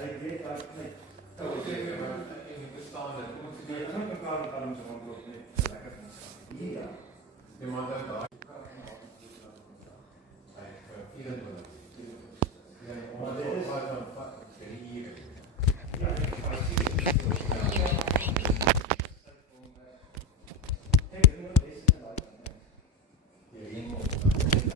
Hij weet uit. Oh, ik denk in bestaan dat moet Je je kan ook een kaart aan zo'n antwoord lekker van staan. Ja. de man dat daar. Ja, maar dit is hier. Ja,